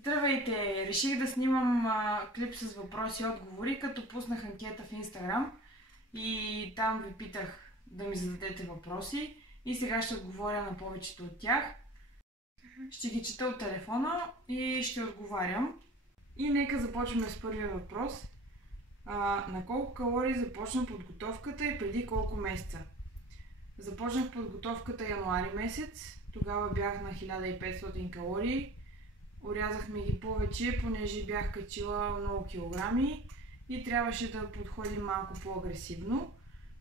Здравейте! Реших да снимам клип с въпроси и отговори, като пуснах анкета в Instagram и там ви питах да ми зададете въпроси и сега ще отговоря на повечето от тях. Ще ги чета от телефона и ще отговарям. И нека започваме с първия въпрос. На колко калории започна подготовката и преди колко месеца? Започнах подготовката януари месец, тогава бях на 1500 калории. Орязахме ги повече, понеже бях качила много килограми и трябваше да подходим малко по-агресивно.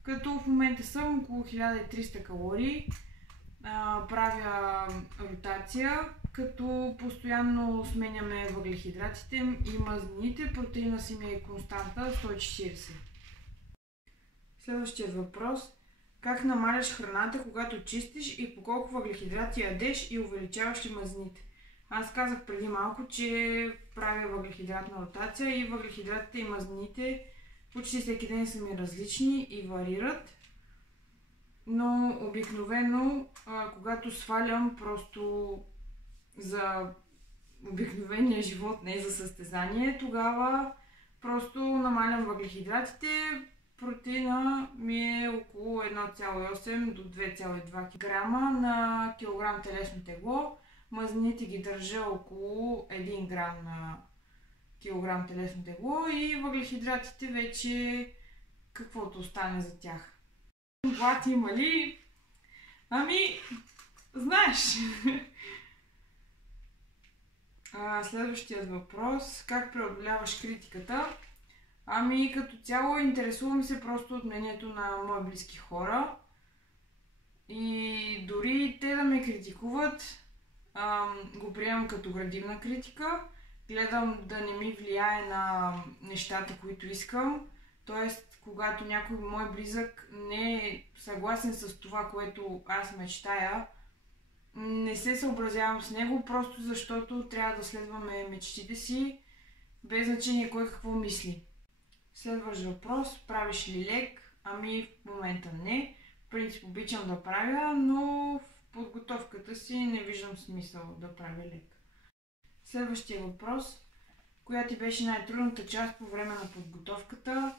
Като в момента съм около 1300 калории. Правя ротация, като постоянно сменяме въглехидратите и мазнините. Протеина си ми е константа 140. Следващия въпрос. Как намаляш храната, когато чистиш и по колко въглехидрати ядеш и увеличаваш ли мазнините? Аз казах преди малко, че правя въглехидратна ротация и въглехидратите и мазнините почти всеки ден са ми различни и варират. Но обикновено, когато свалям просто за обикновения живот, не за състезание, тогава просто намалям въглехидратите. Протеина ми е около 1,8 до 2,2 кг на килограм телесно тегло. Мазнините ги държа около 1 грам на килограм телесно тегло и въглехидратите вече каквото остане за тях. Глад има ли? Знаеш. Следващият въпрос. Как преодоляваш критиката? Като цяло интересувам се просто от мнението на мои близки хора. И дори те да ме критикуват, го приемам като градивна критика. Гледам да не ми влияе на нещата, които искам. Тоест, когато някой мой близък не е съгласен с това, което аз мечтая, не се съобразявам с него, просто защото трябва да следваме мечтите си, без значение кой какво мисли. Следващ въпрос. Правиш ли лек? В момента не. В принцип обичам да правя, но в подготовката си не виждам смисъл да правя лек. Следващия въпрос. Коя ти беше най-трудната част по време на подготовката?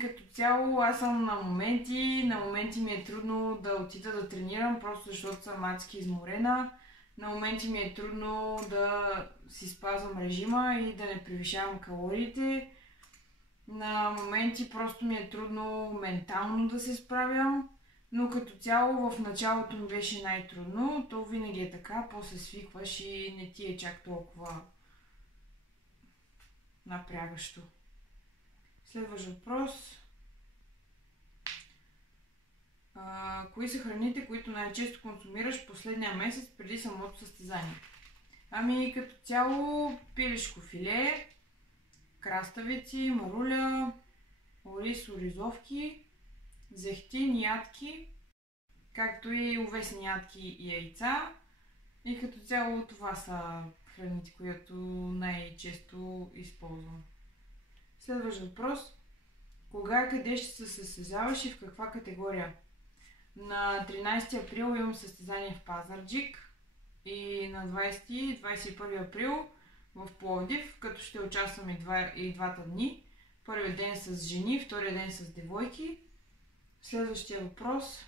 Като цяло аз съм на моменти ми е трудно да отида да тренирам, просто защото съм адски изморена. На моменти ми е трудно да си спазвам режима и да не превишавам калориите. На моменти просто ми е трудно ментално да се справям, но като цяло в началото ми беше най-трудно. То винаги е така, после свикваш и не ти е чак толкова напрягащо. Следващ въпрос. Кои са храните, които най-често консумираш последния месец преди самото състезание? Като цяло пилешко филе, краставици, маруля, ориз, оризовки, зехтин, ядки, както и овесни ядки и яйца. И като цяло това са храните, които най-често използвам. Следващ въпрос. Кога и къде ще се състезаваш и в каква категория? На 13 април имам състезание в Пазарджик и на 20 и 21 април в Пловдив, като ще участвам и двата дни. Първият ден с жени, втория ден с девойки. Следващия въпрос.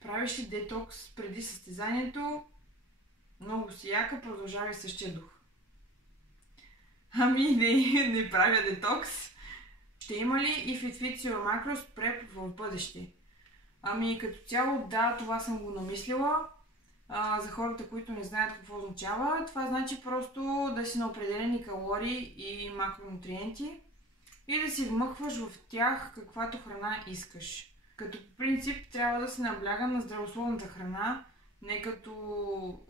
Правиш ли детокс преди състезанието? Много си яка, продължавай същия дух. Не правя детокс. Ще има ли и FitFit Macros Prep в бъдеще? Като цяло да, това съм го намислила. За хората, които не знаят какво означава, това значи просто да си на определени калории и макронутриенти и да си вмъкваш в тях каквато храна искаш. Като по принцип трябва да се набляга на здравословната храна, не като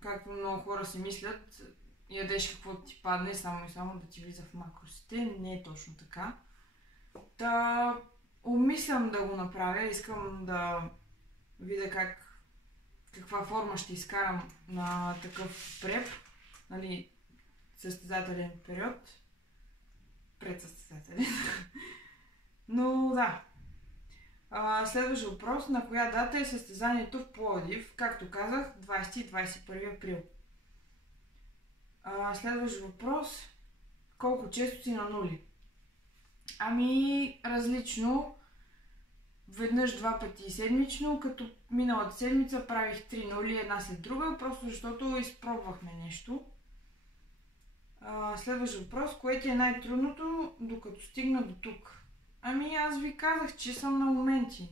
както много хора си мислят, ядеш каквото ти падне, само и само да ти влиза в макросите. Не е точно така. Обмислям да го направя, искам да видя каква форма ще изкарам на такъв преп, състезателен период, предсъстезателен. Но да. Следващ въпрос. На коя дата е състезанието в Пловдив? Както казах, 20 и 21 април. Следващ въпрос. Колко често си на нули? Ами, различно. Веднъж 2 пъти седмично, като миналата седмица правих 3 нули една след друга, просто защото изпробвахме нещо. Следващ въпрос. Кое ти е най-трудното, докато стигна до тук? Ами, аз ви казах, че съм на моменти.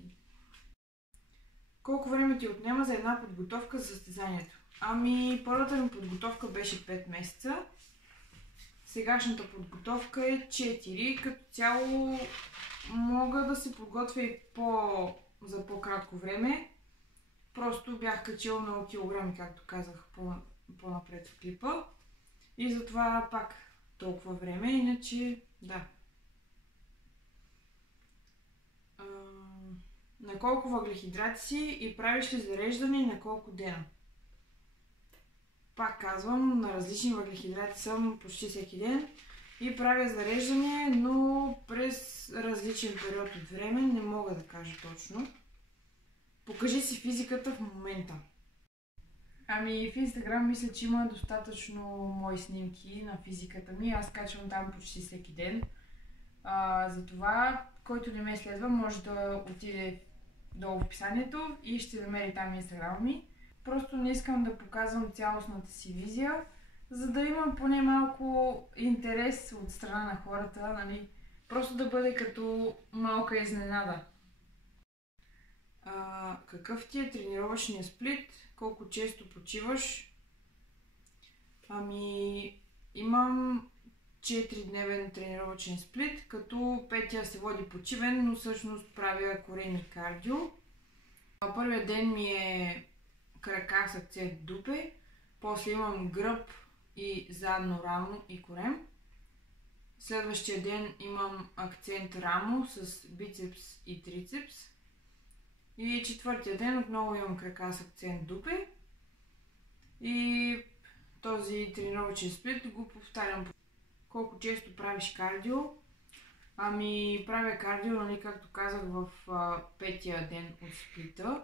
Колко време ти отнема за една подготовка за състезанието? Ами, първата ми подготовка беше 5 месеца. Сегашната подготовка е 4. Като цяло мога да се подготвя и за по-кратко време. Просто бях качила много килограми, както казах по-напред в клипа. И затова пак толкова време, иначе да. На колко въглехидрати си и правиш ли зареждане и на колко дена? Пак казвам, на различни въглехидрати съм почти всеки ден и правя зареждане, но през различен период от време, не мога да кажа точно. Покажи си физиката в момента. Ами в Инстаграм мисля, че има достатъчно мои снимки на физиката ми. Аз качвам там почти всеки ден. Затова, който не ме следва, може да отиде долу в описанието и ще намери там Инстаграм ми. Просто не искам да показвам цялостната си визия, за да имам поне малко интерес от страна на хората, нали? Просто да бъде като малка изненада. Какъв ти е тренировъчният сплит? Колко често почиваш? Ами, имам 4-дневен тренировъчен сплит, като петия се води почивен, но всъщност правя корем и кардио. Първият ден ми е крака с акцент дупе, после имам гръб и задно рамо и корем. Следващия ден имам акцент рамо с бицепс и трицепс. И четвъртия ден отново имам крака с акцент дупе. И този тренировъчен сплит го повтарям. Колко често правиш кардио? Ами правя кардио, нали, както казах, в петия ден от сплита.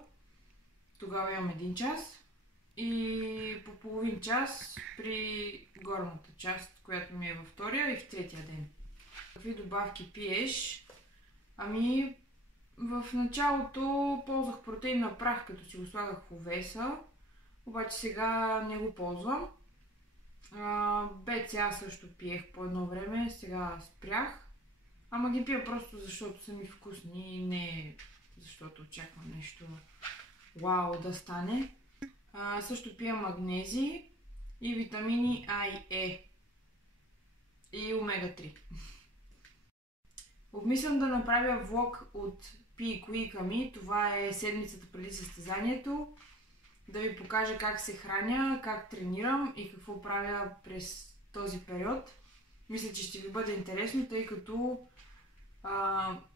Тогава имам 1 час и по половин час при горната част, която ми е във втория и в третия ден. Какви добавки пиеш? Ами в началото ползвах протеин на прах, като си го слагах в овеса, обаче сега не го ползвам. БЦА също пиех по едно време, сега спрях. Ама ги пия просто защото са ми вкусни и не защото очаквам нещо вау да стане. Също пия магнези и витамини А и Е и омега-3. Обмислям да направя влог от пийка ми. Това е седмицата преди състезанието. Да ви покажа как се храня, как тренирам и какво правя през този период. Мисля, че ще ви бъде интересно, тъй като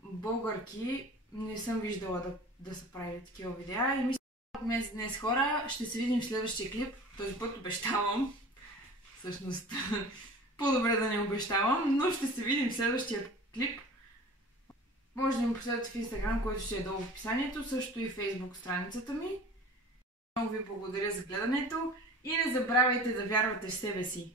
българки не съм виждала да са правили такива видеа. И мисля, днес хора, ще се видим в следващия клип. Този път обещавам. Всъщност, по-добре да не обещавам, но ще се видим в следващия клип. Може да ми последвате в Инстаграм, който ще е долу в описанието, също и Фейсбук страницата ми. Много ви благодаря за гледането и не забравяйте да вярвате в себе си.